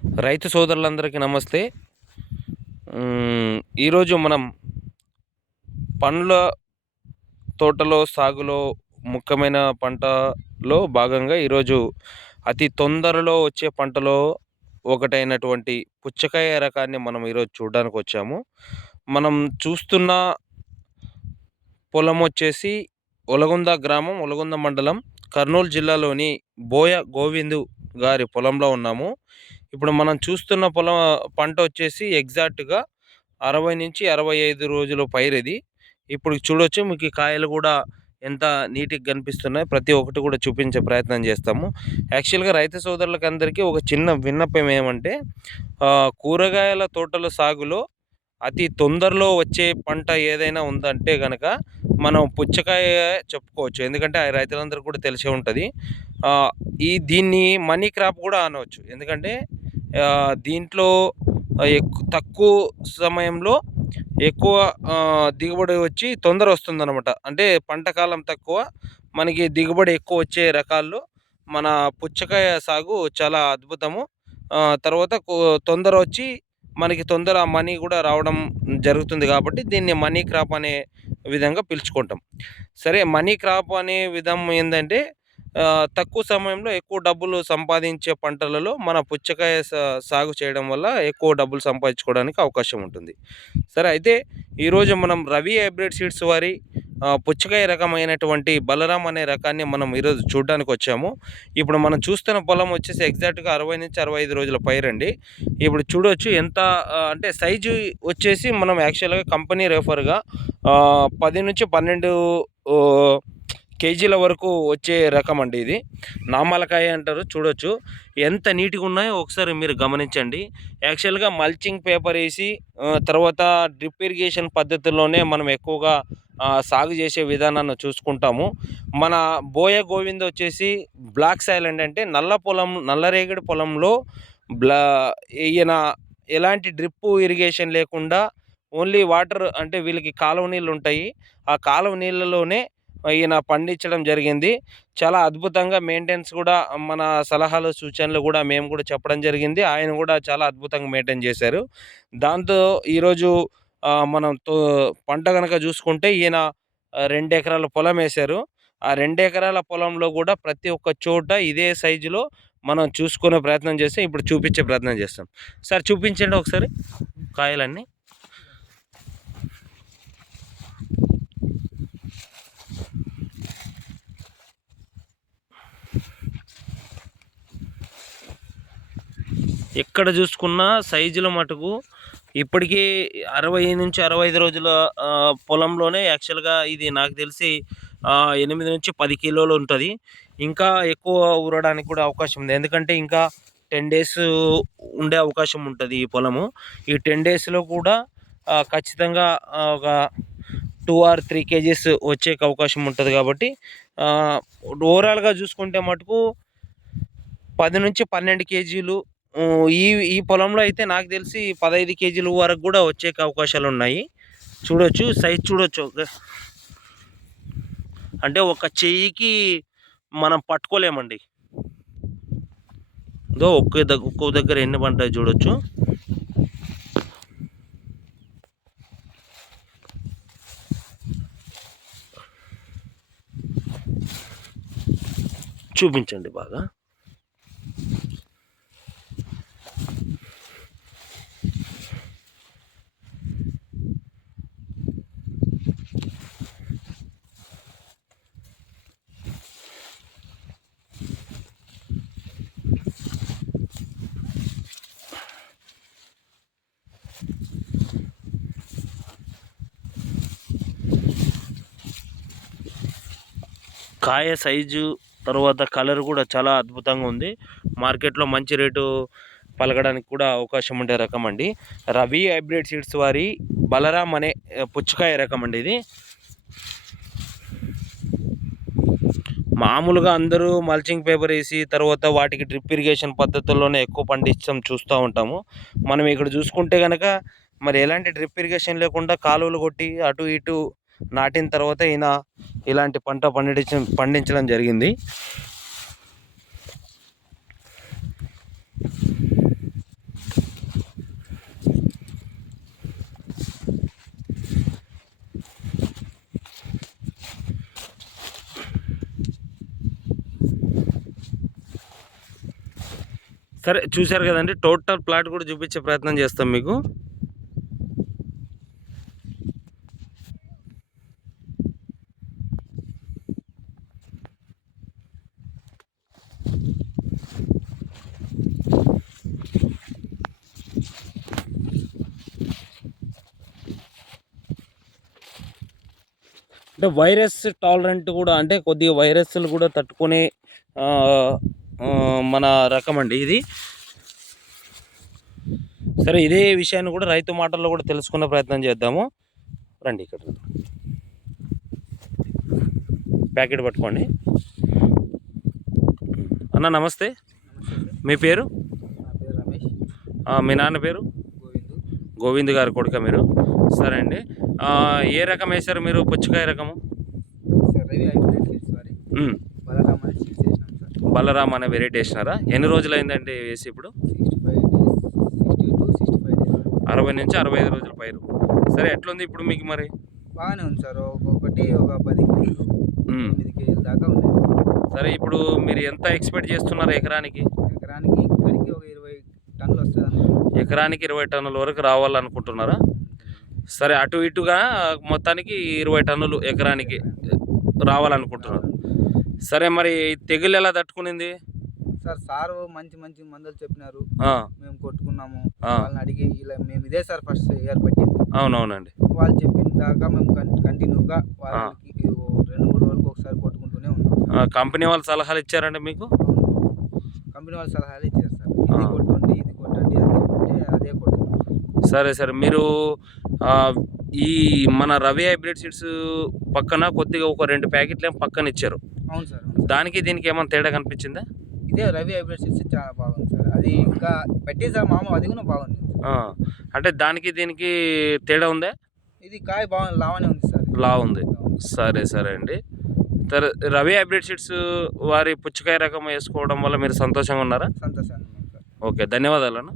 రైతు సోదరులందరికీ నమస్తే. ఈరోజు మనం పండ్ల తోటలో సాగులో ముఖ్యమైన పంటలో భాగంగా ఈరోజు అతి తొందరలో వచ్చే పంటలో ఒకటైనటువంటి పుచ్చకాయ రకాన్ని మనం ఈరోజు చూడడానికి వచ్చాము. మనం చూస్తున్న పొలం వచ్చేసి ఒలగొంద గ్రామం, ఒలగొంద మండలం, కర్నూలు జిల్లాలోని బోయ గోవిందు గారి పొలంలో ఉన్నాము. ఇప్పుడు మనం చూస్తున్న పంట వచ్చేసి ఎగ్జాక్ట్‌గా 60-65 రోజుల పైరిది. ఇప్పుడు చూడొచ్చు మీకు ఈ కాయలు కూడా ఎంత నీట్‌గా కనిపిస్తున్నాయి. ప్రతి ఒక్కటి కూడా చూపించే ప్రయత్నం చేస్తాము. యాక్చువల్‌గా రైతు సోదరులకందరికీ ఒక చిన్న విన్నపం ఏమంటే కూరగాయల తోటల సాగులో అతి తొందరలో వచ్చే పంట ఏదైనా ఉందంటే గనక మనం పుచ్చకాయ చెప్పుకోవచ్చు. ఎందుకంటే ఆ రైతులందరికీ కూడా తెలిసే ఉంటది. దీన్ని మనీ క్రాప్ కూడా అనవచ్చు. ఎందుకంటే దీంట్లో తక్కువ సమయంలో ఎక్కువ దిగుబడి వచ్చి తొందర వస్తుందనమాట. అంటే పంట కాలం తక్కువ, మనకి దిగుబడి ఎక్కువ వచ్చే రకాల్లో మన పుచ్చకాయ సాగు చాలా అద్భుతము. తర్వాత తొందర వచ్చి మనకి తొందర మనీ కూడా రావడం జరుగుతుంది కాబట్టి దీన్ని మనీ క్రాప్ అనే విధంగా పిలుచుకుంటాం. సరే, మనీ క్రాప్ అనే విధం ఏందంటే తక్కువ సమయంలో ఎక్కువ డబ్బులు సంపాదించే పంటలలో మన పుచ్చకాయ సాగు చేయడం వల్ల ఎక్కువ డబ్బులు సంపాదించుకోవడానికి అవకాశం ఉంటుంది. సరే, అయితే ఈరోజు మనం రవి హైబ్రిడ్ సీడ్స్ వారి పుచ్చకాయ రకమైనటువంటి బలరాం అనే రకాన్ని మనం ఈరోజు చూడడానికి వచ్చాము. ఇప్పుడు మనం చూస్తున్న పొలం వచ్చేసి ఎగ్జాక్ట్‌గా 60-65 రోజుల పైరండి. ఇప్పుడు చూడొచ్చు ఎంత అంటే సైజు వచ్చేసి మనం యాక్చువల్‌గా కంపెనీ రెఫర్‌గా 10-12 కేజీల వరకు వచ్చే రకం అండి ఇది. నామలకాయ అంటారు. చూడొచ్చు ఎంత నీట్‌గా ఉన్నాయో ఒకసారి మీరు గమనించండి. యాక్చువల్‌గా మల్చింగ్ పేపర్ వేసి తర్వాత డ్రిప్ ఇరిగేషన్ పద్ధతిలోనే మనం ఎక్కువగా సాగు చేసే విధానాన్ని చూసుకుంటాము. మన బోయ గోవింద్ వచ్చేసి బ్లాక్ సాయిల్ అంటే నల్లరేగడి పొలంలో బ్లా ఈయన ఎలాంటి డ్రిప్ ఇరిగేషన్ లేకుండా ఓన్లీ వాటర్, అంటే వీళ్ళకి కాలువ నీళ్ళు ఉంటాయి. ఆ కాలువ నీళ్ళలోనే ఈయన పండించడం జరిగింది. చాలా అద్భుతంగా మెయింటెనెన్స్ కూడా మన సలహాలు, సూచనలు కూడా మేము కూడా చెప్పడం జరిగింది. ఆయన కూడా చాలా అద్భుతంగా మెయింటైన్ చేశారు. దాంతో ఈరోజు మనం పంట గనక చూసుకుంటే ఈయన 2 ఎకరాల పొలం వేశారు. ఆ 2 ఎకరాల పొలంలో కూడా ప్రతి ఒక్క చోట ఇదే సైజులో మనం చూసుకునే ప్రయత్నం చేస్తే ఇప్పుడు చూపించే ప్రయత్నం చేస్తాం. సార్ చూపించండి ఒకసారి కాయలన్నీ. ఎక్కడ చూసుకున్నా సైజుల మటుకు ఇప్పటికీ 60-65 రోజుల పొలంలోనే యాక్చువల్‌గా ఇది నాకు తెలిసి 8-10 కిలోలు ఉంటుంది. ఇంకా ఎక్కువ ఊరడానికి కూడా అవకాశం ఉంది. ఎందుకంటే ఇంకా 10 డేస్ ఉండే అవకాశం ఉంటుంది ఈ పొలము. ఈ 10 డేస్‌లో కూడా ఖచ్చితంగా ఒక 2 ఆర్ 3 కేజీస్ వచ్చే అవకాశం ఉంటుంది. కాబట్టి ఓవరాల్‌గా చూసుకుంటే మటుకు 10-12 కేజీలు ఈ ఈ పొలంలో అయితే నాకు తెలిసి 15 కేజీల వరకు కూడా వచ్చే అవకాశాలు ఉన్నాయి. చూడొచ్చు సైజ్ చూడొచ్చు. అంటే ఒక చెయ్యికి మనం పట్టుకోలేమండి. ఒక్కో దగ్గర ఎన్ని పంటాయి చూడొచ్చు. చూపించండి బాగా. కాయ సైజు తర్వాత కలర్ కూడా చాలా అద్భుతంగా ఉంది. మార్కెట్లో మంచి రేటు పలకడానికి కూడా అవకాశం ఉండే రకం అండి. రవి హైబ్రిడ్ సీడ్స్ వారి బలరాం అనే పుచ్చకాయ రకం అండి ఇది. మామూలుగా అందరూ మల్చింగ్ పేపర్ వేసి తర్వాత వాటికి డ్రిప్ ఇరిగేషన్ పద్ధతుల్లోనే ఎక్కువ పండించడం చూస్తూ ఉంటాము. మనం ఇక్కడ చూసుకుంటే కనుక మరి ఎలాంటి డ్రిప్ ఇరిగేషన్ లేకుండా కాలువలు కొట్టి అటు ఇటు నాటిన తర్వాత ఈయన ఇలాంటి పంట పండించడం జరిగింది. సరే చూశారు కదండి, టోటల్ ప్లాట్ కూడా చూపించే ప్రయత్నం చేస్తాం మీకు. అంటే వైరస్ టాలరెంట్ కూడా, అంటే కొద్దిగా వైరస్లు కూడా తట్టుకునే మన రకం అండి ఇది. సరే, ఇదే విషయాన్ని కూడా రైతు మాటల్లో కూడా తెలుసుకునే ప్రయత్నం చేద్దాము. రండి, ఇక్కడ ప్యాకెట్ పట్టుకోండి. అన్న నమస్తే, మీ పేరు? రమేష్. మీ నాన్న పేరు? గోవింద్ గారు కొడుక మీరు? సరే అండి, ఏ రకం వేశారు మీరు? పుచ్చకాయ రకము బలరామ్ అనే వెరైటీ వేసినారా? ఎన్ని రోజులు అయిందండి వేసి? ఇప్పుడు 60 నుంచి 65 రోజుల పైరు. సరే, ఎట్లుంది ఇప్పుడు మీకు మరి? బాగానే ఉంది సార్. ఒక్కొక్కటి ఒక 10 కేజీల దాకా ఉన్నాయి. సరే, ఇప్పుడు మీరు ఎంత ఎక్స్పెక్ట్ చేస్తున్నారు ఎకరానికి? ఇక్కడికి ఒక 20 టన్నులు వస్తుంది. ఎకరానికి 20 టన్నుల వరకు రావాలనుకుంటున్నారా? సరే, అటు ఇటుగా మొత్తానికి 20 టన్నులు ఎకరానికి రావాలనుకుంటున్నారు. సరే, మరి తెగులు ఎలా తట్టుకునింది సార్? మంచి మంచి మందులు చెప్పినారు, మేము కొట్టుకున్నాము. వాళ్ళని అడిగి ఇలా మేము ఇదే సార్ ఫస్ట్ ఇయర్ పట్టింది. అవునవునండి, వాళ్ళు చెప్పిన దాకా మేము కంటిన్యూగా వాళ్ళకి 2-3 రోజులకు ఒకసారి కొట్టుకుంటూనే ఉన్నాం. కంపెనీ వాళ్ళు సలహాలు ఇచ్చారండి మీకు? కంపెనీ వాళ్ళు సలహాలు ఇచ్చారు సార్, ఇది కొట్టండి అని చెప్తే అదే కొట్టుకున్నాం. సరే సరే, మీరు ఈ మన రవి హైబ్రిడ్ సీడ్స్ పక్కన కొద్దిగా ఒక 2 ప్యాకెట్లు పక్కన ఇచ్చారు. అవును సార్. దానికి దీనికి ఏమైనా తేడా కనిపించిందా? ఇదే రవి హైబ్రిడ్ సీడ్స్ చాలా బాగుంది సార్. అది ఇంకా పెట్టేది సార్ మామ, అది కూడా బాగుంది. అంటే దానికి దీనికి తేడా ఉందా? ఇది కాయ బాగుంది, లావానే ఉంది సార్. లా ఉంది. సరే సరే అండి. రవి హైబ్రిడ్ సీడ్స్ వారి పుచ్చకాయ రకం వేసుకోవడం వల్ల మీరు సంతోషంగా ఉన్నారా? సంతోషంగా ఉన్నాం సార్. ఓకే, ధన్యవాదాలు అన్న.